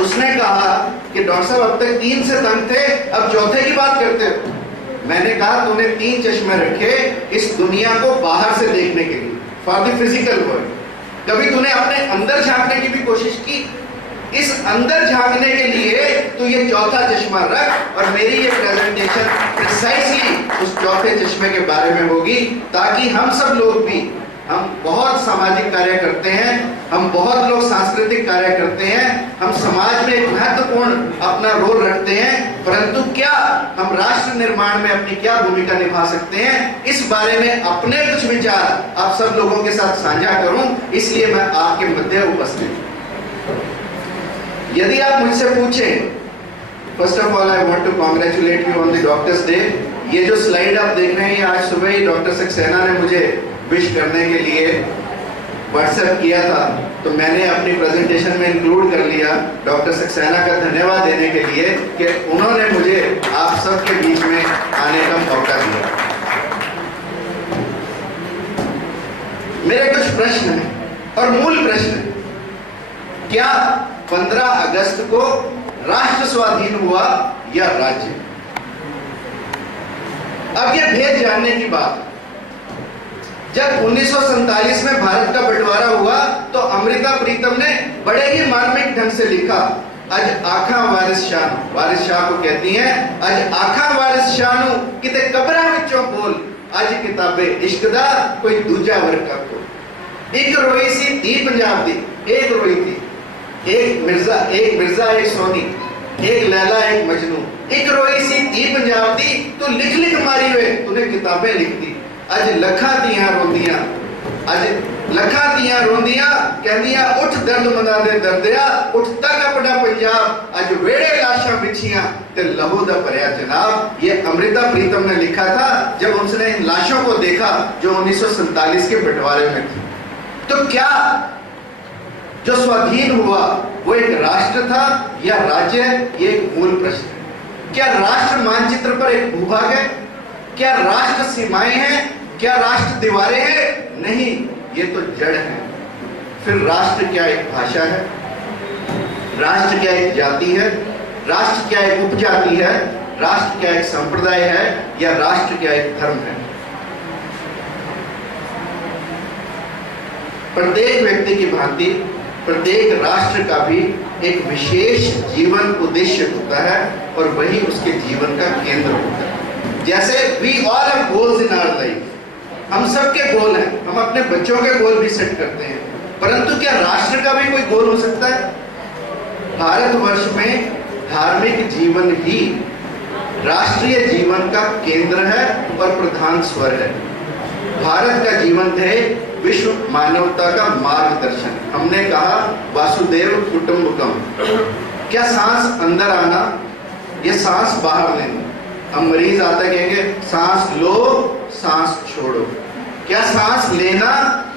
उसने कहा कि डॉक्टर साहब अब तक 3 से तंग थे, अब चौथे की बात करते हो। मैंने कहा तूने 3 चश्मे रखे इस दुनिया को बाहर से देखने के लिए, फॉर द फिजिकल वर्ल्ड। कभी तूने अपने अंदर झांकने की भी कोशिश की? इस अंदर झांकने के लिए तू ये चौथा चश्मा रख, और मेरी ये प्रेजेंटेशन प्रिसाइसली उस चौथे चश्मे के बारे में होगी, ताकि हम सब लोग भी, हम बहुत सामाजिक कार्य करते हैं, हम बहुत लोग सांस्कृतिक कार्य करते हैं, हम समाज में एक महत्वपूर्ण अपना रोल रखते हैं, परंतु क्या हम राष्ट्र निर्माण में अपनी क्या भूमिका निभा सकते हैं, इस बारे में अपने कुछ विचार आप सब लोगों के साथ साझा करूं, इसलिए मैं आपके मध्य उपस्थित हूं। यदि आप मुझसे पूछें, first of all I want to congratulate you on the doctors day. ये जो स्लाइड आप देख रहे हैं, आज सुबह ही डॉक्टर सक्सेना ने मुझे विश करने के लिए व्हाट्सएप किया था, तो मैंने अपनी प्रेजेंटेशन में इंक्लूड कर लिया डॉक्टर सक्सेना का धन्यवाद देने के लिए कि उन्होंने मुझे आप सबके बीच में आने का मौका दिया। मेरे कुछ प्रश्न हैं और मूल प्रश्न है, क्या 15 अगस्त को राष्ट्र स्वाधीन हुआ या राज्य? अब यह भेद जानने की बात, जब 1947 में भारत का बंटवारा हुआ तो अमृता प्रीतम ने बड़े ही मार्मिक ढंग से लिखा, अज आखा वारिस शाह को कहती हैं, अज आखा वारिस शाह किते कबरा विचों बोल, अज किताबे इश्क दा कोई दूजा वर्ग का कोल। एक रोई सी धी पंजाब दी, एक रोई थी, एक मिर्जा एक सोनी, एक लैला एक मजनू, एक रोई सी धी पंजाब दी, तू लिख लिख मारी हुए तूने किताबें लिख दी। अज लखा दियां रोंदियां, अज लखा दियां रोंदियां कहदियां उठ दर्द मना दे दर्दिया, उठ तक अपना पंजाब, अज वेड़े लाशां बिछियां ते लहू दा भरिया जनाब। ये अमृता प्रीतम ने लिखा था जब उसने इन लाशों को देखा जो 1947 के बंटवारे में थी। तो क्या जो स्वाधीन हुआ वो एक राष्ट्र था या राज्य? ये एक मूल प्रश्न है। क्या राष्ट्र मानचित्र पर एक भूभाग है? क्या राष्ट्र सीमाएं हैं? क्या राष्ट्र दीवारें हैं? नहीं, ये तो जड़ है। फिर राष्ट्र क्या एक भाषा है? राष्ट्र क्या एक जाति है? राष्ट्र क्या एक उपजाति है? राष्ट्र क्या एक संप्रदाय है? या राष्ट्र क्या एक धर्म है? प्रत्येक व्यक्ति की भांति प्रत्येक राष्ट्र का भी एक विशेष जीवन उद्देश्य होता है और वही उसके जीवन का केंद्र होता है। जैसे we all have goals in our life, हम सबके गोल हैं, हम अपने बच्चों के गोल भी सेट करते हैं, परंतु क्या राष्ट्र का भी कोई गोल हो सकता है? भारतवर्ष में धार्मिक जीवन ही राष्ट्रीय जीवन का केंद्र है और प्रधान स्वर है। भारत का जीवन ध्येय विश्व मानवता का मार्गदर्शन। हमने कहा वासुदेव कुटुंबकम। क्या सांस अंदर आना या सांस बाहर लेना? हम मरीज आता कहेंगे सांस लो सांस छोड़ो। क्या सांस लेना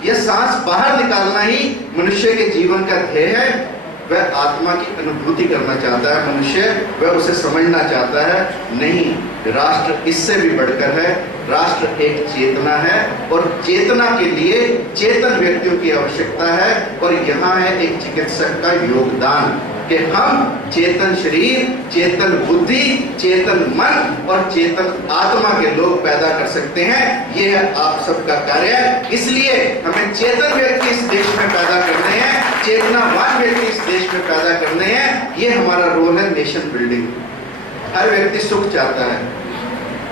या सांस बाहर निकालना ही मनुष्य के जीवन का ध्येय है? वह आत्मा की अनुभूति करना चाहता है मनुष्य, वह उसे समझना चाहता है? नहीं, राष्ट्र इससे भी बढ़कर है। राष्ट्र एक चेतना है और चेतना के लिए चेतन व्यक्तियों की आवश्यकता है। और यहाँ है एक चिकित्सक का योगदान कि हम चेतन शरीर, चेतन बुद्धि, चेतन मन और चेतन आत्मा के लोग पैदा कर सकते हैं। ये है आप सबका कार्य। इसलिए हमें चेतन व्यक्ति इस देश में पैदा करने हैं, चेतनावान व्यक्ति इस देश में पैदा करने हैं। ये हमारा रोल है नेशन बिल्डिंग। हर व्यक्ति सुख चाहता है,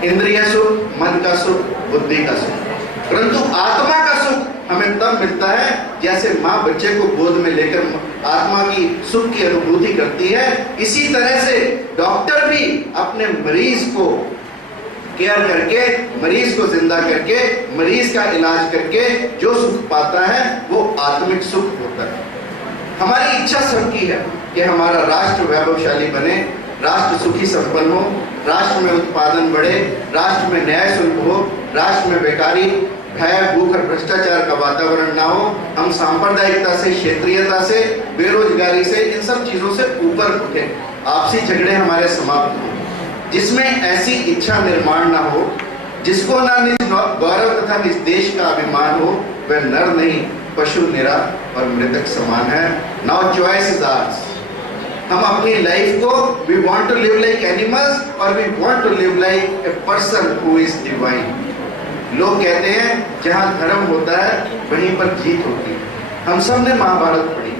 इंद्रिय सुख, मन का सुख, बुद्धि का सुख, परंतु आत्मा का सुख हमें तब मिलता है जैसे माँ बच्चे को गोद में लेकर आत्मा की सुख की अनुभूति करती है। इसी तरह से डॉक्टर भी अपने मरीज को केयर करके, मरीज को जिंदा करके, मरीज का इलाज करके जो सुख पाता है वो आत्मिक सुख होता है। हमारी इच्छा सबकी है कि हमारा राष्ट्र वैभवशाली बने, राष्ट्र सुखी संपन्न हो, राष्ट्र में उत्पादन बढ़े, राष्ट्र में न्याय सुलभ हो, राष्ट्र में बेकारी, भय, भूख और भ्रष्टाचार का वातावरण ना हो। हम सांप्रदायिकता से, क्षेत्रीयता से, बेरोजगारी से, इन सब चीजों से ऊपर उठे, आपसी झगड़े हमारे समाप्त हो, जिसमें ऐसी इच्छा निर्माण ना हो जिसको ना निज गौरव तथा निज देश का अभिमान हो, वह नर नहीं पशु निरा और मृतक समान है। Now choice is ours. हम अपनी लाइफ को we want to live like animals और we want to live like a person who is divine. लोग कहते हैं जहां धर्म होता है वहीं पर जीत होती है। हम सब ने महाभारत पढ़ी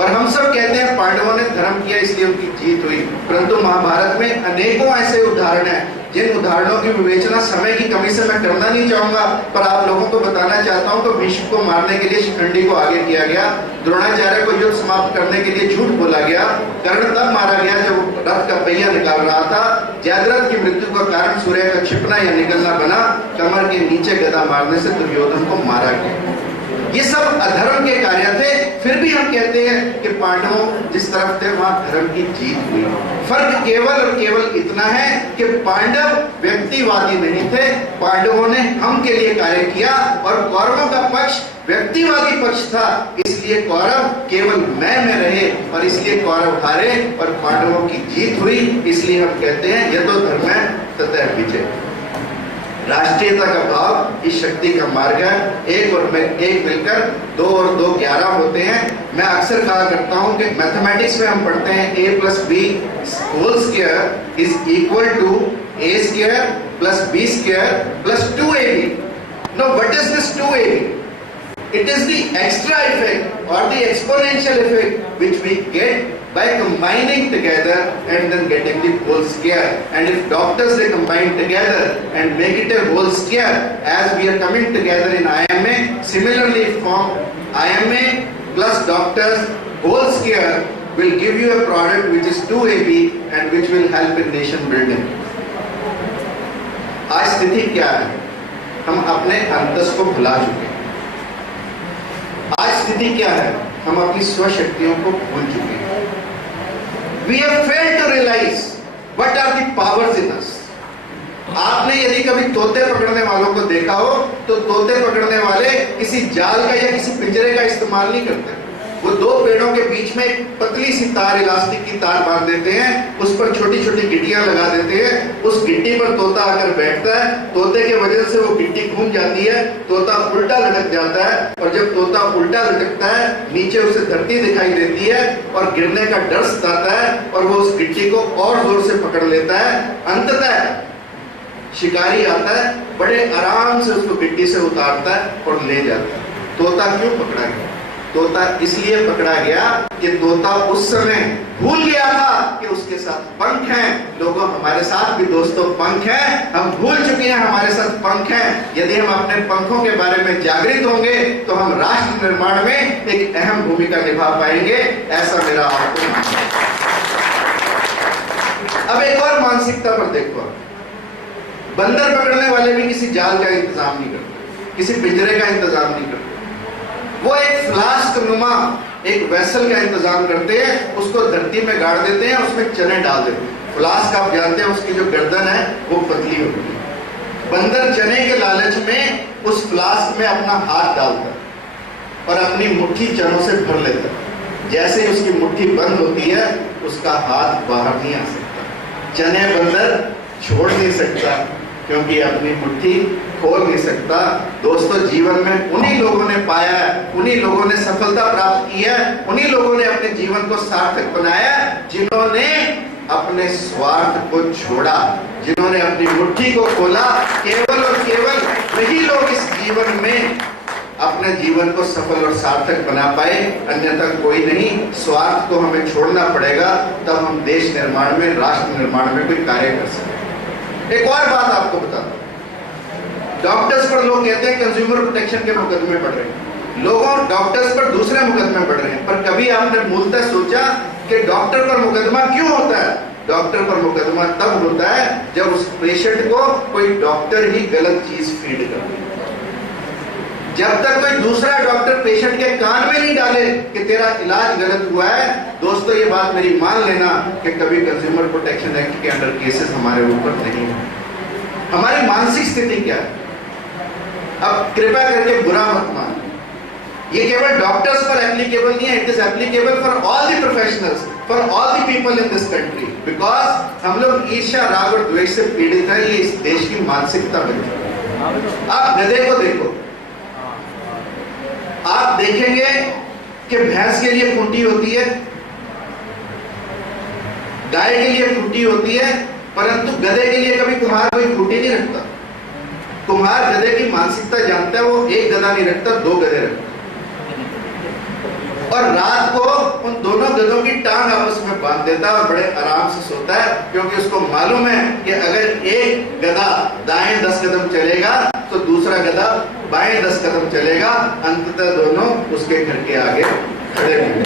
और हम सब कहते हैं पांडवों ने धर्म किया इसलिए उनकी जीत हुई, परंतु महाभारत में अनेकों ऐसे उदाहरण हैं जिन उदाहरणों की विवेचना समय की कमी से मैं करना नहीं चाहूंगा, पर आप लोगों को बताना चाहता हूं। तो भीष्म को मारने के लिए शिखंडी को आगे किया गया, द्रोणाचार्य को युद्ध समाप्त करने के लिए झूठ बोला गया, कर्ण तब मारा गया जब रथ का पहिया निकाल रहा था, जयद्रथ की मृत्यु का कारण सूर्य का छिपना या निकलना बना, कमर के नीचे गदा मारने से दुर्योधन को मारा गया। ये सब अधर्म के कार्य थे, फिर भी हम कहते हैं कि पांडवों जिस तरफ थे वहां धर्म की जीत हुई। फर्क केवल और केवल इतना है कि पांडव व्यक्तिवादी नहीं थे, पांडवों ने हम के लिए कार्य किया, और कौरवों का पक्ष व्यक्तिवादी पक्ष था, इसलिए कौरव केवल मैं में रहे और इसलिए कौरव हारे और पांडवों की जीत हुई। इसलिए हम कहते हैं यतो धर्म ततः विजय। राष्ट्रीयता का भाव इस शक्ति का मार्ग है। एक और एक मिलकर 2 और 2 11 होते हैं। मैं अक्सर कहा करता हूं कि मैथमेटिक्स में हम पढ़ते हैं a + b whole square is equal to a square plus b square plus 2ab। No what is this 2ab? It is the extra effect or the exponential effect which we get by combining together and then getting the whole square. And if doctors they combine together and make it a whole square, as we are coming together in IMA, similarly form IMA plus doctors whole square will give you a product which is 2AB and which will help in nation building. आज स्थिति क्या है? हम अपने अंतस को भुला चुके हैं। आज स्थिति क्या है? हम अपनी स्वशक्तियों को भूल चुके हैं। We have failed to realize what are the powers in us. आपने यदि कभी तोते पकड़ने वालों को देखा हो तो तोते पकड़ने वाले किसी जाल का या किसी पिंजरे का इस्तेमाल नहीं करते। वो 2 पेड़ों के बीच में एक पतली सी तार, इलास्टिक की तार बांध देते हैं, उस पर छोटी छोटी गिट्टियां लगा देते हैं, उस गिट्टी पर तोता आकर बैठता है, तोते के वजह से वो गिट्टी घूम जाती है, तोता उल्टा लटक जाता है, और जब तोता उल्टा लटकता है नीचे उसे धरती दिखाई देती है और गिरने का डर सताता है और वो उस गिट्टी को और जोर से पकड़ लेता है। अंततः शिकारी आता है, बड़े आराम से उसको गिट्टी से उतारता है और ले जाता है। तोता क्यों पकड़ा गया? तोता इसलिए पकड़ा गया कि तोता उस समय भूल गया था कि उसके साथ पंख हैं। लोगों, हमारे साथ भी दोस्तों पंख हैं, हम भूल चुके हैं हमारे साथ पंख हैं। यदि हम अपने पंखों के बारे में जागृत होंगे तो हम राष्ट्र निर्माण में एक अहम भूमिका निभा पाएंगे, ऐसा मेरा आपको मानना है। अब एक और मानसिकता पर देखो। बंदर पकड़ने वाले भी किसी जाल का इंतजाम नहीं करते, किसी पिंजरे का इंतजाम नहीं करते, वो एक फ्लास्क नुमा एक वेसल का इंतजाम करते हैं, उसको धरती में गाड़ देते हैं, उसमें चने डाल देते हैं। फ्लास्क आप जानते हैं उसकी जो गर्दन है वो पतली होती है। बंदर चने के लालच में उस फ्लास्क में अपना हाथ डालता है और अपनी मुट्ठी चनों से भर लेता है। जैसे ही उसकी मुट्ठी बंद होती है उसका हाथ बाहर नहीं आ सकता। चने बंदर छोड़ नहीं सकता क्योंकि अपनी मुट्ठी खोल नहीं सकता। दोस्तों, जीवन में उन्हीं लोगों ने पाया है, उन्हीं लोगों ने सफलता प्राप्त की है, उन्हीं लोगों ने अपने जीवन को सार्थक बनाया जिन्होंने अपने स्वार्थ को छोड़ा, जिन्होंने अपनी मुट्ठी को खोला। केवल और केवल वही लोग इस जीवन में अपने जीवन को सफल और सार्थक बना पाए, अन्यथा कोई नहीं। स्वार्थ को हमें छोड़ना पड़ेगा, तब हम देश निर्माण में, राष्ट्र निर्माण में कोई कार्य कर सकते। एक और बात आपको बताता हूं। डॉक्टर्स पर लोग कहते हैं कंज्यूमर प्रोटेक्शन के मुकदमे बढ़ रहे हैं, लोगों डॉक्टर्स पर दूसरे मुकदमे बढ़ रहे हैं, पर कभी आपने मूलतः सोचा कि डॉक्टर पर मुकदमा क्यों होता है? डॉक्टर पर मुकदमा तब होता है जब उस पेशेंट को कोई डॉक्टर ही गलत चीज फीड कर दे। जब तक कोई दूसरा डॉक्टर पेशेंट के कान में नहीं डाले कि तेरा इलाज गलत हुआ है, दोस्तों ये बात मेरी मान लेना कि कभी कंज्यूमर प्रोटेक्शन एक्ट के अंडर केसेस हमारे ऊपर नहीं है। हमारी मानसिक स्थिति क्या है? अब कृपया करके बुरा मत मान, ये केवल डॉक्टर्स पर एप्लीकेबल नहीं है, it is applicable for all the professionals, for all the people in this country, because हम लोग ईर्ष्या, राग और द्वेष से पीड़ित हैं। ये इस देश की मानसिकता बन चुकी है। आप गधे को देखो, आप देखेंगे कि भैंस के लिए खूंटी होती है, गाय के लिए खूंटी होती है, परंतु गधे के लिए कभी कुम्हार कोई खूंटी नहीं रखता। कुम्हार गधे की मानसिकता जानता है, वो एक गधा नहीं रखता, 2 गधे रखता, और रात को उन दोनों गधों की टांग आपस में बांध देता है और बड़े आराम से सोता है, क्योंकि उसको मालूम है कि अगर एक गधा दाएं 10 कदम चलेगा तो दूसरा गधा बाएं 10 कदम चलेगा, अंततः दोनों उसके घर के आगे खड़े रहेंगे।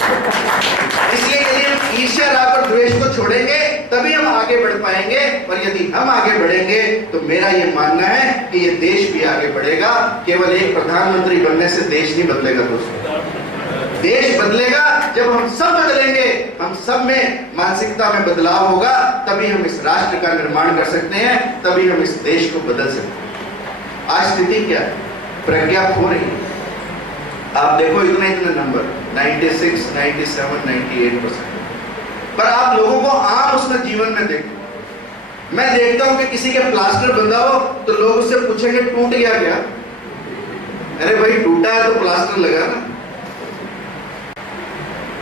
इसलिए यदि हम ईर्ष्या, राग और द्वेष को छोड़ेंगे तभी हम आगे बढ़ पाएंगे, और यदि हम आगे बढ़ेंगे तो मेरा ये मानना है कि ये देश भी आगे बढ़ेगा। केवल एक प्रधानमंत्री बनने से देश नहीं बदलेगा दोस्तों, देश बदलेगा जब हम सब बदलेंगे, हम सब में मानसिकता में बदलाव होगा, तभी हम इस राष्ट्र का निर्माण कर सकते हैं, तभी हम इस देश को बदल सकते हैं। आज स्थिति क्या है? प्रज्ञा खो रही है। आप देखो इतने नंबर 96, 97, 98%, पर आप लोगों को आम उसमें जीवन में देखो। मैं देखता हूं कि किसी के प्लास्टर बंधा हो तो लोग उससे पूछेंगे टूट गया क्या? अरे भाई टूटा है तो प्लास्टर लगा ना,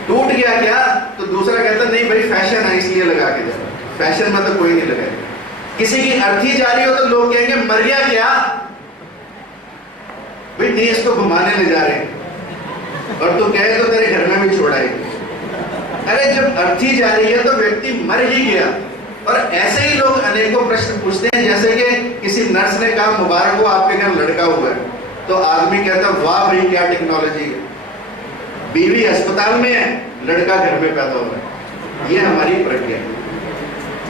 टूट गया क्या? तो दूसरा कहता नहीं भाई फैशन है इसलिए लगा के जा। फैशन में तो कोई नहीं लगाएगा। किसी की अर्थी जा रही हो तो लोग कहेंगे मर गया क्या? भाई नहीं, इसको घुमाने ले जा रहे हैं, और तू कहे तो तेरे घर में भी छोड़ाएंगे। अरे जब अर्थी जा रही है तो व्यक्ति मर ही गया। और ऐसे ही लोग अनेकों प्रश्न पूछते हैं, जैसे कि किसी नर्स ने कहा मुबारक हो आपके घर लड़का हुआ है, तो आदमी कहता वाह भाई क्या टेक्नोलॉजी है, बीवी अस्पताल में है, लड़का घर में पैदा हुआ है। ये हमारी प्रज्ञा है।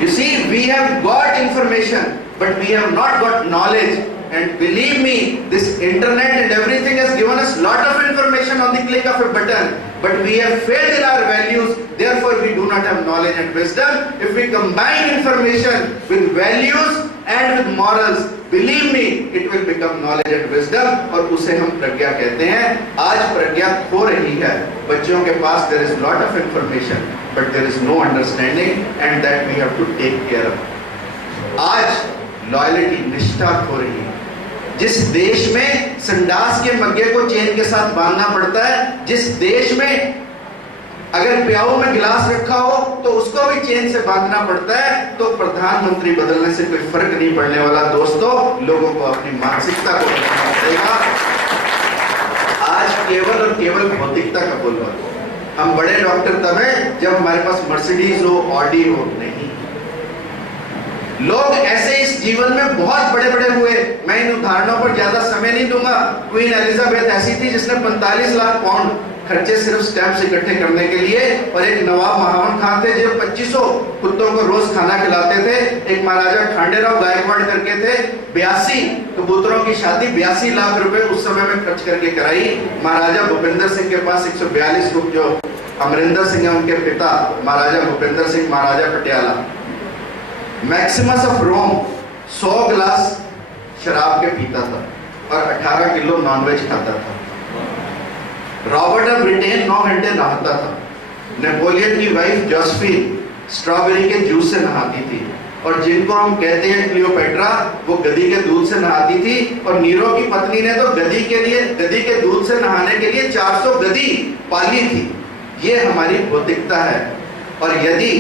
You see, we have got information, but we have not got knowledge. And believe me, this internet and everything has given us lot of information on the click of a button. But we have failed in our values. Therefore, we do not have knowledge and wisdom. If we combine information with values and with morals, believe me, it will become knowledge and wisdom. और उसे हम प्रज्ञा कहते हैं। आज प्रज्ञा खो रही है। बच्चों के पास there is lot of information, but there is no understanding, and that we have to take care of. आज लॉयल्टी, निष्ठा खो रही है। जिस देश में संडास के मग्गे को चेन के साथ बांधना पड़ता है, जिस देश में अगर प्याऊ में गिलास रखा हो तो उसको भी चेन से बांधना पड़ता है, तो प्रधानमंत्री बदलने से कोई फर्क नहीं पड़ने वाला दोस्तों। लोगों को अपनी मानसिकता को बदलना पड़ेगा। आज केवल और केवल भौतिकता का बोलबाला। हम बड़े डॉक्टर तब हैं जब हमारे पास मर्सिडीज हो, ऑडी हो, नहीं। लोग ऐसे इस जीवन में बहुत बड़े बड़े हुए। मैं इन उदाहरणों पर ज्यादा समय नहीं दूंगा। क्वीन एलिजाबेथ ऐसी थी जिसने 45 लाख पाउंड खर्चे सिर्फ स्टैम्प्स इकट्ठे करने के लिए, और एक नवाब महावन खान थे जो 2500 कुत्तों को रोज खाना खिलाते थे। एक महाराजा खांडेराव गायकवाड़ करके थे, 82 कबूतरों की शादी 82 लाख रुपए उस समय में खर्च करके कराई। महाराजा भूपेंद्र सिंह के पास 142 रुपए, जो अमरिंदर सिंह है उनके पिता महाराजा भूपेंद्र सिंह महाराजा पटियाला, मैक्सिमस ऑफ रोम 100 गिलास शराब के पीता था और 18 किलो नॉनवेज खाता था। रॉबर्ट ऑफ ब्रिटेन 9 घंटे नहाता था। नेपोलियन की वाइफ जोसेफिन स्ट्रॉबेरी के जूस से नहाती थी, और जिनको हम कहते हैं क्लियोपेट्रा, वो गधी के दूध से नहाती थी। और नीरो की पत्नी ने तो गधी के दूध से नहाने के लिए 400 गधी पाली थी। ये हमारी भौतिकता है। और यदि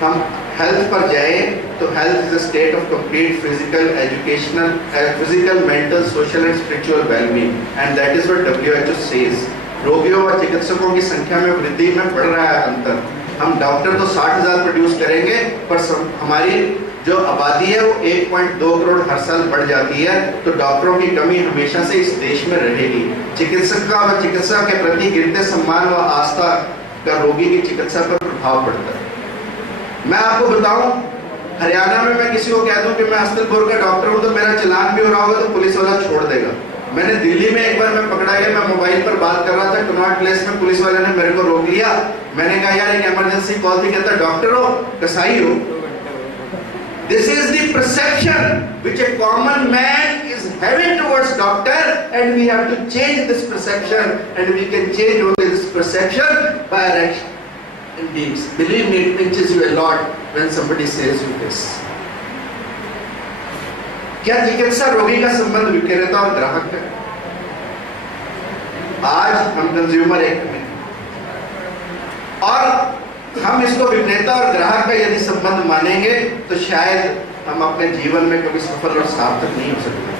हम हेल्थ पर जाए तो health is a state of complete physical, educational, physical, mental, social and spiritual wellbeing, and that is what WHO says. रोगियों और चिकित्सकों की संख्या में वृद्धि में बढ़ रहा है अंतर। हम डॉक्टर तो 60,000 प्रोड्यूस करेंगे, पर हमारी जो आबादी है वो 1.2 करोड़ हर साल बढ़ जाती है। तो डॉक्टरों की कमी हमेशा से इस देश में रहेगी। चिकित्सा के प्रति गिरते सम्मान व आस्था का रोगी की चिकित्सा पर प्रभाव पड़ता है। मैं आपको बताऊं, हरियाणा में मैं किसी को कह दूं कि मैं अस्तलपुर का डॉक्टर हूं तो मेरा चालान भी हो रहा होगा तो पुलिस वाला छोड़ देगा। मैंने दिल्ली में एक बार मैं पकड़ा गया, मैं मोबाइल पर बात कर रहा था कनॉट प्लेस में, पुलिस वाले ने मेरे को रोक लिया। मैंने कहा यार एक इमरजेंसी कॉल थी। कहता डॉक्टर हो, कसाई हो। This is the perception which a common man is having towards doctor, and we have to change this perception, and we can change only this perception by our action and deeds. Believe me, it pinches you a lot when somebody says you this. क्या चिकित्सा रोगी का संबंध विक्रेता और ग्राहक है? आज हम कंज्यूमर एक्ट में, और हम इसको विक्रेता और ग्राहक का यदि संबंध मानेंगे तो शायद हम अपने जीवन में कभी सफल और सार्थक नहीं हो सकते।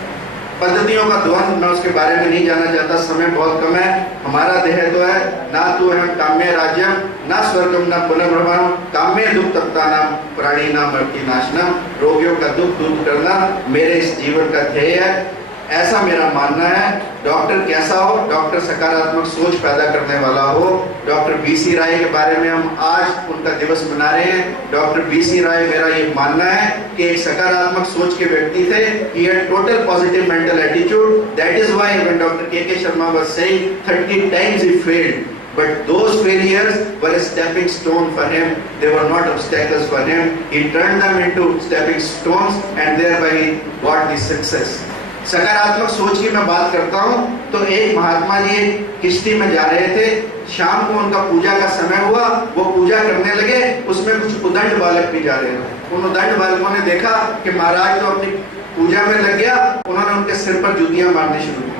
पद्धतियों का द्वंद्व, मैं उसके बारे में नहीं जाना चाहता, समय बहुत कम है। हमारा देह तो है ना तू हम काम्य राज्यम ना स्वर्गम ना पुनर्भवनम काम्य दुख तप्तानाम प्राणी नाम मृत्यु नाशनम, रोगियों का दुख दूर करना मेरे इस जीवन का ध्येय है, ऐसा मेरा मानना है। डॉक्टर कैसा हो? डॉक्टर सकारात्मक सोच पैदा करने वाला हो। डॉक्टर बीसी राय के बारे में हम आज उनका दिवस मना रहे हैं। डॉक्टर बीसी राय, मेरा ये मानना है कि एक सकारात्मक सोच के व्यक्ति थे। He had total positive mental attitude. That is why when Dr. K.K. Sharma was saying 30 times he failed, but those failures were a stepping stone for him. They were not obstacles for him. He turned them into stepping stones and thereby he got the success. सकारात्मक सोच की मैं बात करता हूँ तो एक महात्मा जी किश्ती में जा रहे थे, शाम को उनका पूजा का समय हुआ, वो पूजा करने लगे, उसमें कुछ उदंड बालक भी जा रहे थे। उन उदंड बालकों ने देखा कि महाराज तो अपनी पूजा में लग गया, उन्होंने उनके सिर पर जूतियां मारनी शुरू की।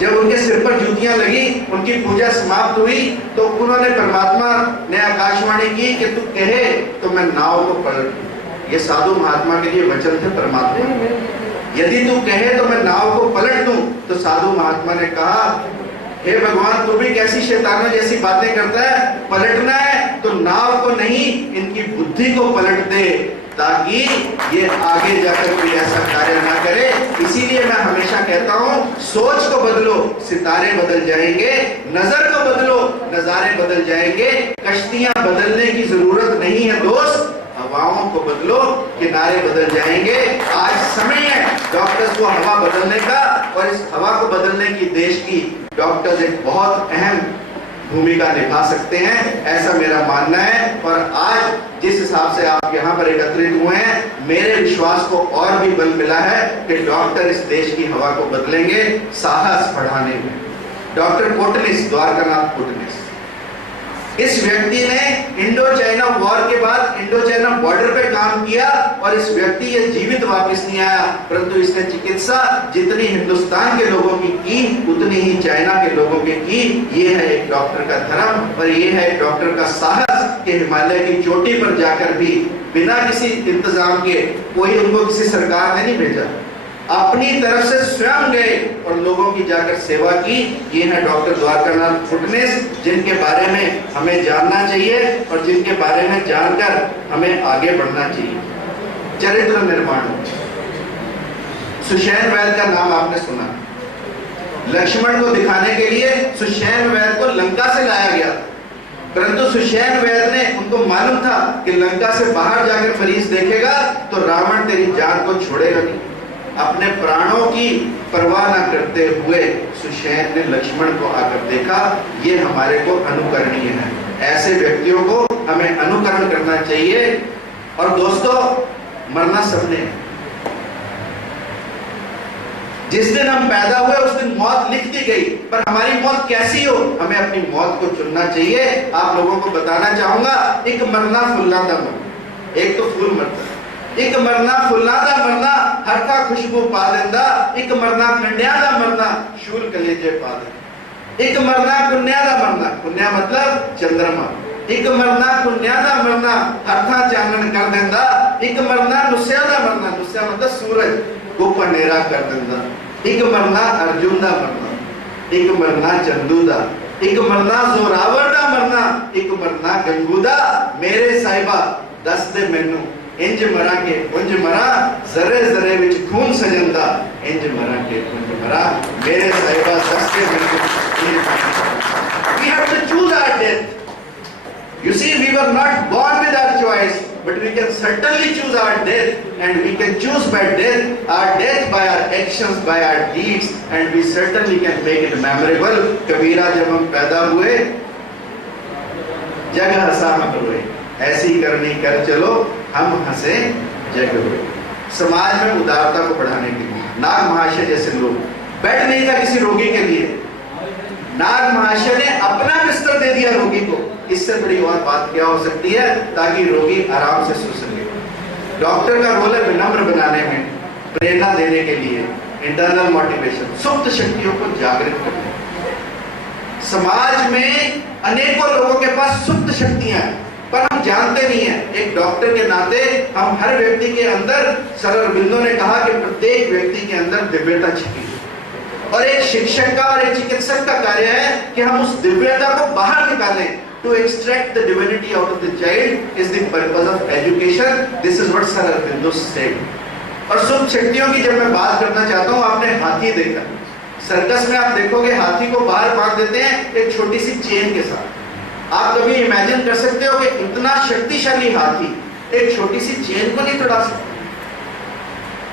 जब उनके सिर पर जूतियां लगी, उनकी पूजा समाप्त हुई, तो उन्होंने परमात्मा ने आकाशवाणी की कि तू कहे तो मैं नाव को पलट दूं। ये साधु महात्मा के लिए वचन थे परमात्मा, यदि तू कहे तो मैं नाव को पलट दूं। तो साधु महात्मा ने कहा, हे भगवान, तू भी कैसी शैतानों जैसी बातें करता है, पलटना है तो नाव को नहीं, इनकी बुद्धि को पलट दे, ताकि ये आगे जाकर कोई ऐसा कार्य ना करे। इसीलिए मैं हमेशा कहता हूँ, सोच को बदलो, सितारे बदल जाएंगे, नजर को बदलो, नजारे बदल जाएंगे। कश्तियां बदलने की जरूरत नहीं है दोस्त, हवाओं को बदलो, किनारे बदल जाएंगे। आज समय है डॉक्टर्स को हवा बदलने का, और इस हवा को बदलने की देश की डॉक्टर्स एक बहुत अहम भूमिका निभा सकते हैं, ऐसा मेरा मानना है। और आज जिस हिसाब से आप यहाँ पर एकत्रित हुए हैं, मेरे विश्वास को और भी बल मिला है कि डॉक्टर इस देश की हवा को बदलेंगे साहस बढ़ाने में। डॉक्टर कोटनिस, द्वारकानाथ कोटनिस, इस व्यक्ति ने इंडो चाइना वॉर के बाद इंडो चाइना बॉर्डर पे काम किया, और इस व्यक्ति ये जीवित वापस नहीं आया, परंतु इसने चिकित्सा जितनी हिंदुस्तान के लोगों की उतनी ही चाइना के लोगों की। ये है एक डॉक्टर का धर्म, और ये है एक डॉक्टर का साहस कि हिमालय की चोटी पर जाकर भी बिना किसी इंतजाम के, कोई उनको किसी सरकार ने नहीं भेजा, अपनी तरफ से स्वयं गए और लोगों की जाकर सेवा की। ये है डॉक्टर द्वारकानाथ कोटनिस, जिनके बारे में हमें जानना चाहिए और जिनके बारे में जानकर हमें आगे बढ़ना चाहिए। चरित्र निर्माण, सुषेण वैद्य का नाम आपने सुना। लक्ष्मण को दिखाने के लिए सुषेण वैद्य को लंका से लाया गया, परंतु सुषेण वैद्य ने, उनको मालूम था कि लंका से बाहर जाकर मरीज देखेगा तो रावण तेरी जान को छोड़ेगा नहीं। अपने प्राणों की परवाह न करते हुए सुषेण ने लक्ष्मण को आकर देखा। ये हमारे को अनुकरणीय है, ऐसे व्यक्तियों को हमें अनुकरण करना चाहिए। और दोस्तों, मरना सबने, जिस दिन हम पैदा हुए उस दिन मौत लिख दी गई, पर हमारी मौत कैसी हो, हमें अपनी मौत को चुनना चाहिए। आप लोगों को बताना चाहूंगा, एक मरना फुल्ला दा मरना, एक तो फूल मरता, एक मरना फुल्ला दा मरना, हर का खुशबू पा देंदा, एक मरना कंड्या दा मरना, शूल कलेजे पा देंदा, एक मरना कुन्या दा मरना, कुन्या मतलब चंद्रमा, एक मरना कुन्या दा मरना, हर था चानन कर देंदा, एक मरना नुस्या दा मरना, नुस्या मतलब सूरज को पनेरा कर देंदा, एक मरना अर्जुन दा मरना, एक मरना चंदू दा, एक मरना जोरावर दा मरना, एक मरना गंगू दा। मेरे साहिबा दस दे मैनू इंज मरा के उंज मरा, जरे जरे विच खून सजंदा, इंज मरा के उंज मरा, मेरे साहिबा दस दे मैनू। We have to choose our death. You see, we were not born with our choice, but we can certainly choose our death, and we can choose by death by our actions, by our deeds, and we certainly can make it memorable. कबीरा जब हम पैदा हुए, जग हंसा हम रोए, ऐसी करनी कर चलो हम हंसे जग रोए। समाज में उदारता को बढ़ाने के लिए नाग महाशय जैसे लोग, बेड नहीं था किसी रोगी के लिए, नाग महाशय ने अपना बिस्तर दे दिया रोगी को। इससे बड़ी और बात क्या हो सकती है, ताकि रोगी आराम से सो सके। डॉक्टर का रोल है विनम्र बनाने में, प्रेरणा देने के लिए, इंटरनल मोटिवेशन, सुप्त शक्तियों को जागृत करने। समाज में अनेकों लोगों के पास सुप्त पर हम जानते नहीं है। एक डॉक्टर के नाते हम हर व्यक्ति के अंदर, सर अरबिंदो ने कहा कि प्रत्येक व्यक्ति के अंदर दिव्यता छिपी है, और एक शिक्षक का और एक चिकित्सक का कार्य है कि हम उस दिव्यता को बाहर निकालें। To extract the divinity out of the child is the purpose of education. This is what Sir Aurobindo said. और शुभ शक्तियों की जब मैं बात करना चाहता हूँ, आपने हाथी देखा, सर्कस में आप देखोगे हाथी को बाहर बांध देते हैं एक छोटी सी चेन के साथ। आप कभी इमेजिन कर सकते हो कि इतना शक्तिशाली हाथी एक छोटी सी चेन को नहीं तोड़ा सकता?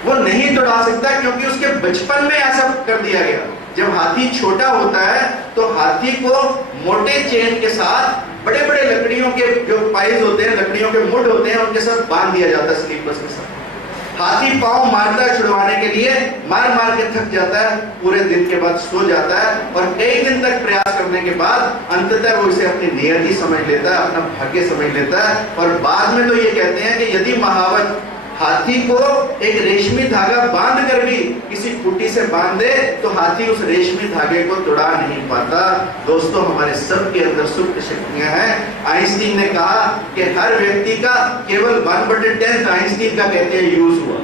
वो नहीं तोड़ा सकता क्योंकि उसके बचपन में ऐसा कर दिया गया। जब हाथी छोटा होता है तो हाथी को मोटे चेन के साथ बड़े बड़े लकड़ियों के जो पाइज होते हैं, लकड़ियों के मुड होते हैं, उनके साथ बांध दिया जाता है स्लीपर्स के साथ। हाथी पांव मारता है छुड़वाने के लिए, मार मार के थक जाता है, पूरे दिन के बाद सो जाता है, और कई दिन तक प्रयास करने के बाद अंततः वो इसे अपनी नियति समझ लेता है, अपना भाग्य समझ लेता है। और बाद में तो ये कहते हैं कि यदि महावत हाथी को एक रेशमी धागा बांध कर भी किसी खूंटी से बांध दे तो हाथी उस रेशमी धागे को तोड़ा नहीं पाता। दोस्तों, हमारे सबके अंदर सुप्त शक्तियां हैं। आइंस्टीन ने कहा कि हर व्यक्ति का केवल 1/10 आइंस्टीन का कहते हैं यूज हुआ।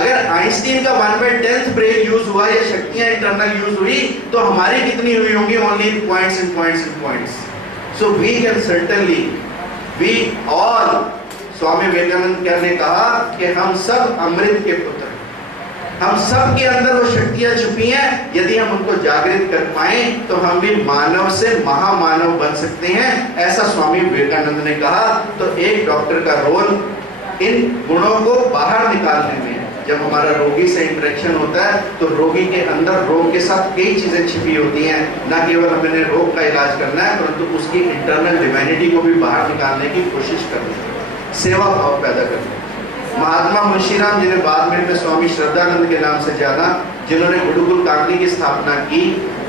अगर आइंस्टीन का 1/10 ब्रेन यूज हुआ या शक्तियां इंटरनल यूज हुई तो हमारी कितनी हुई होंगी? Only in points in points in points. So we can certainly, we all, Swami Vivekananda ने कहा कि हम सब अमृत के पुत्र, हम सब के अंदर वो शक्तियां छुपी हैं। यदि हम उनको जागृत कर पाए तो हम भी मानव से महामानव बन सकते हैं, ऐसा स्वामी विवेकानंद ने कहा। तो एक डॉक्टर का रोल इन गुणों को बाहर निकालने में है। जब हमारा रोगी से इंटरेक्शन होता है तो रोगी के अंदर रोग के साथ कई चीजें छिपी होती हैं। न केवल हमें रोग का इलाज करना है परंतु उसकी इंटरनल डिवाइनिटी को भी बाहर निकालने की कोशिश करनी है, सेवा भाव पैदा करना। महात्मा मुंशीराम जी ने बाद में स्वामी श्रद्धानंद के नाम से जाना, जिन्होंने गुरुकुल काकली की स्थापना की।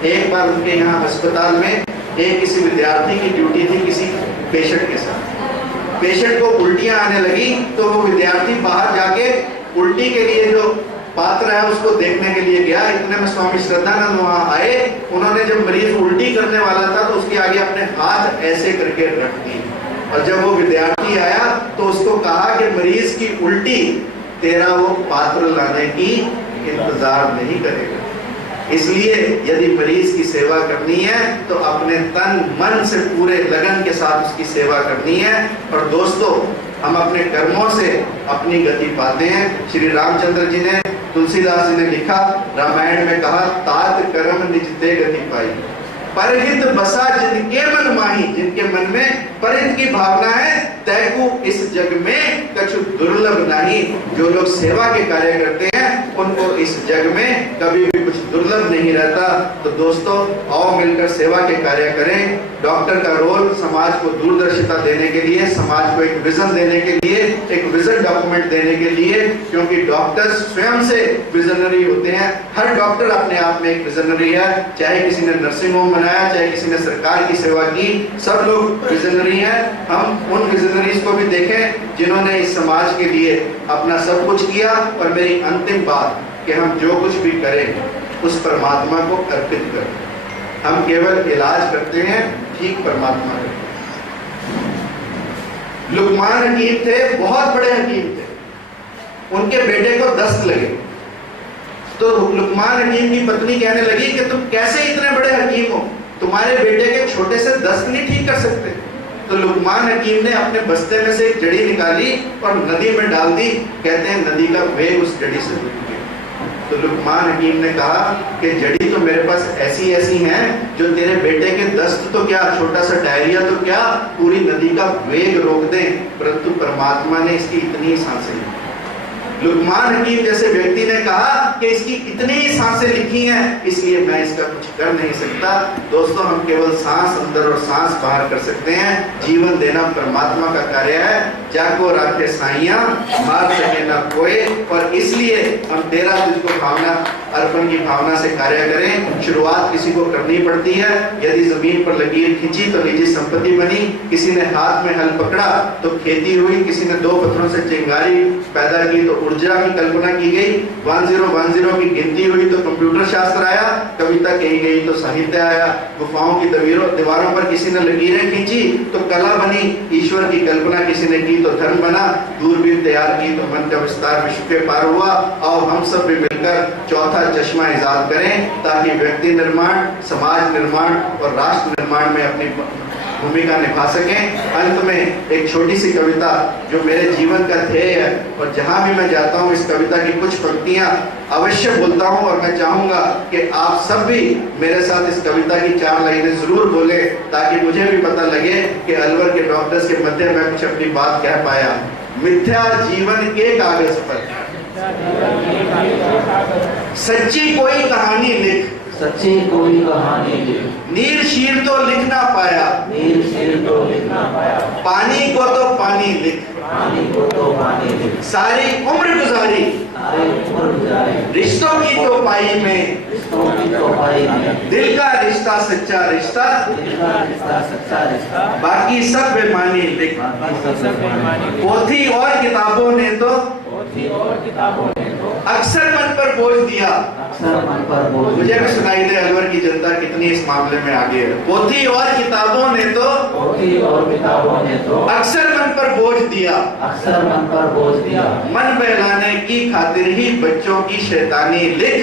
एक बार उनके यहाँ अस्पताल में एक किसी विद्यार्थी की ड्यूटी थी किसी पेशेंट के साथ। पेशेंट को उल्टियां आने लगी तो वो विद्यार्थी बाहर जाके उल्टी के लिए जो पात्र है उसको देखने के लिए गया। इतने में स्वामी श्रद्धानंद वहां आए। उन्होंने जब मरीज उल्टी करने वाला था तो उसके आगे अपने हाथ ऐसे करके रख दिए, और जब वो विद्यार्थी आया तो उसको कहा कि मरीज की उल्टी तेरा वो पात्र लाने की इंतजार नहीं करेगा। इसलिए यदि मरीज की सेवा करनी है तो अपने तन मन से पूरे लगन के साथ उसकी सेवा करनी है। और दोस्तों, हम अपने कर्मों से अपनी गति पाते हैं। श्री रामचंद्र जी ने, तुलसीदास जी ने लिखा, रामायण में कहा, तात कर्म निज ते गति पाई, परहित बसा जिनके मन माही। जिनके मन में परहित की भावना है, तैकू इस जग में कछु दुर्लभ नहीं। जो लोग सेवा के कार्य करते हैं उनको इस जग में कभी भी कुछ दुर्लभ नहीं रहता। तो दोस्तों, आओ मिलकर सेवा के कार्य करें। डॉक्टर का रोल समाज को दूरदर्शिता देने के लिए, समाज को एक विजन देने के लिए, एक विजन डॉक्यूमेंट देने के लिए, क्योंकि डॉक्टर्स स्वयं से विजनरी होते हैं। हर डॉक्टर अपने आप में एक विजनरी है, चाहे किसी ने नर्सिंग होम बनाया, चाहे किसी ने सरकार की सेवा की, सब लोग विजनरी हैं। हम उन विजनरीज को भी देखें जिन्होंने इस समाज के लिए अपना सब कुछ किया। और मेरी अंतिम बात कि हम जो कुछ भी करें उस परमात्मा को अर्पित करें। हम केवल इलाज करते हैं, ठीक परमात्मा करें। लुकमान हकीम थे, बहुत बड़े हकीम थे। उनके बेटे को दस्त लगे तो लुकमान हकीम की पत्नी कहने लगी कि तुम कैसे इतने बड़े हकीम हो, तुम्हारे बेटे के छोटे से दस्त नहीं ठीक कर सकते। तो लुकमान हकीम ने अपने बस्ते में से एक जड़ी निकाली और नदी में डाल दी। कहते हैं नदी का वेग उस जड़ी से रुक गया। तो लुकमान हकीम ने कहा कि जड़ी तो मेरे पास ऐसी ऐसी हैं जो तेरे बेटे के दस्त तो क्या, छोटा सा डायरिया तो क्या, पूरी नदी का वेग रोक दें, परंतु परमात्मा ने इसकी इतनी सांसें ली। लुकमान हकीम जैसे व्यक्ति ने कहा कि इसकी इतनी ही सांसें लिखी हैं, इसलिए मैं इसका कुछ कर नहीं सकता। दोस्तों, हम केवल सांस अंदर और सांस बाहर कर सकते हैं। जीवन देना परमात्मा का कार्य है। जाको राखे साइया, मार सके ना कोई। और इसलिए हम तेरा तुझको भावना अर्पण की भावना से कार्य करें। शुरुआत किसी को करनी पड़ती है। यदि जमीन पर लकीर खींची तो निजी संपत्ति बनी, किसी ने हाथ में हल पकड़ा तो खेती हुई, किसी ने 2 पत्थरों से चिंगारी पैदा की तो ऊर्जा की कल्पना की गई, 1010 की गिनती हुई तो कंप्यूटर शास्त्र आया, कविता कही गई तो साहित्य आया, गुफाओं की दीवारों पर किसी ने लकीरें खींची तो कला बनी, ईश्वर की कल्पना किसी ने की तो धर्म बना, दूरबीन तैयार की तो मन का विस्तार विश्व के पार हुआ। आओ हम सब भी मिलकर चौथा चश्मा इजाद करें ताकि व्यक्ति निर्माण, समाज निर्माण और राष्ट्र निर्माण में अपनी भूमिका निभा सकें। अंत में एक छोटी सी कविता जो मेरे जीवन का ध्येय है और जहां भी मैं जाता हूं इस कविता की कुछ पंक्तियां अवश्य बोलता हूं और मैं चाहूंगा कि आप सब भी मेरे साथ इस कविता की 4 लाइनें जरूर बोलें ताकि मुझे भी पता लगे कि अलवर के डॉक्टर्स के मध्य में कुछ अपनी बात कह पाया। मिथ्या जीवन के कागज पर सच्ची कोई कहानी लिख, सच्ची कोई कहानी लिख, नीर शीर तो लिख ना पाया, नीर शीर तो लिख ना पाया, पानी को तो पानी लिख, पानी को तो पानी लिख, सारी उम्र गुजारी, सारी उम्र गुजारी, रिश्तों की तो पाई में, रिश्तों की तो पाई में, दिल का रिश्ता सच्चा रिश्ता, दिल का रिश्ता सच्चा रिश्ता, बाकी सब बेमानी लिख। बाकी सब बेईमानी लिख। पोथी और किताबों ने तो पोथी और किताबों ने तो अक्सर मन पर बोझ दिया। अक्सर मन पर बोझ मुझे दिया। भी सुनाई दे अलवर की जनता कितनी इस मामले में आगे है। पोथी और किताबों ने तो पोथी और किताबों ने तो अक्सर मन पर बोझ दिया, अक्सर मन पर बोझ दिया, मन बहलाने की खातिर ही बच्चों की शैतानी लिख,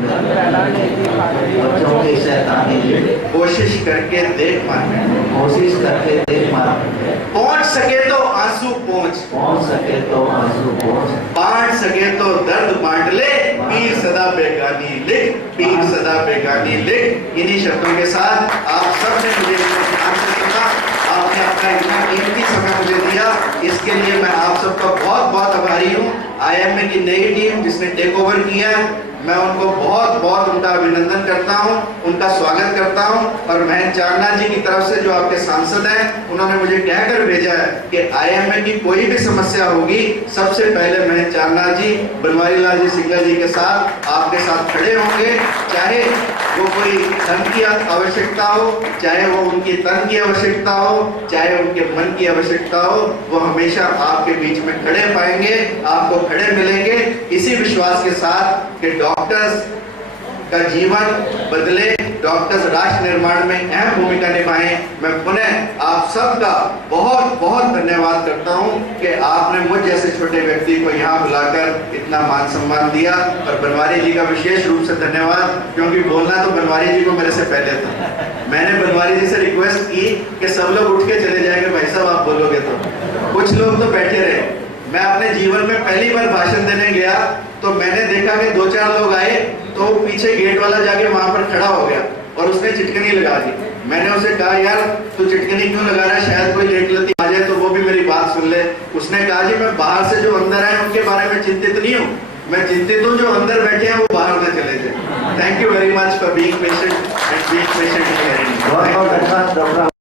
बच्चों की शैतानी लिख, कोशिश करके देख माने, कोशिश करके देख मार, पहुंच सके तो आंसू पहुंच, पहुंच सके तो आंसू पहुंच, बांट सके तो दर्द बांट ले, पीर सदा बेगानी लिख, पीर सदा बेगानी लिख। इन्हीं शब्दों के साथ आप सबने मुझे ध्यान से सुना, आपने अपना इतना कीमती समय मुझे दिया, इसके लिए मैं आप सबका बहुत बहुत आभारी हूँ। IMA की नई टीम जिसने टेक ओवर किया, मैं उनको बहुत बहुत उनका अभिनंदन करता हूं, उनका स्वागत करता हूं। और महेंद्र चारणा जी की तरफ से जो आपके सांसद हैं, उन्होंने मुझे कहकर भेजा है कि IMA की कोई भी समस्या होगी सबसे पहले महेंद्र चारणा जी बनवारी लाल जी सिंघल जी के साथ आपके साथ खड़े होंगे, चाहे वो कोई धन की आवश्यकता हो, चाहे वो उनकी तन की आवश्यकता हो, चाहे उनके मन की आवश्यकता हो, वो हमेशा आपके बीच में खड़े पाएंगे, आपको खड़े मिलेंगे। इसी विश्वास के साथ कि डॉक्टर्स का जीवन बदले, डॉक्टर्स राष्ट्र निर्माण में अहम भूमिका निभाएं, मैं पुनः आप सबका बहुत बहुत धन्यवाद करता हूं कि आपने मुझ जैसे छोटे व्यक्ति को यहाँ बुलाकर इतना मान सम्मान दिया। और बनवारी जी का विशेष रूप से धन्यवाद, क्योंकि बोलना तो बनवारी जी को मेरे से पहले था। मैंने बनवारी जी से रिक्वेस्ट की कि सब लोग उठ के चले जाएंगे, भाई साहब आप बोलोगे तो। कुछ लोग तो बैठे रहे। मैं अपने जीवन में पहली बार भाषण देने गया तो मैंने देखा कि 2-4 लोग आए तो पीछे गेट वाला जाके वहां पर खड़ा हो गया और उसने चिटकनी लगा दी। मैंने उसे कहा, यार तू चिटकनी क्यों लगा रहा है, शायद कोई लेट लती आ जाए तो वो भी मेरी बात सुन ले। उसने कहा, जी मैं बाहर से जो अंदर आए उनके बारे में चिंतित नहीं हूँ, मैं चिंतित हूँ जो अंदर बैठे हैं वो बाहर न चले जाए। Thank you very much for being patient and being patient.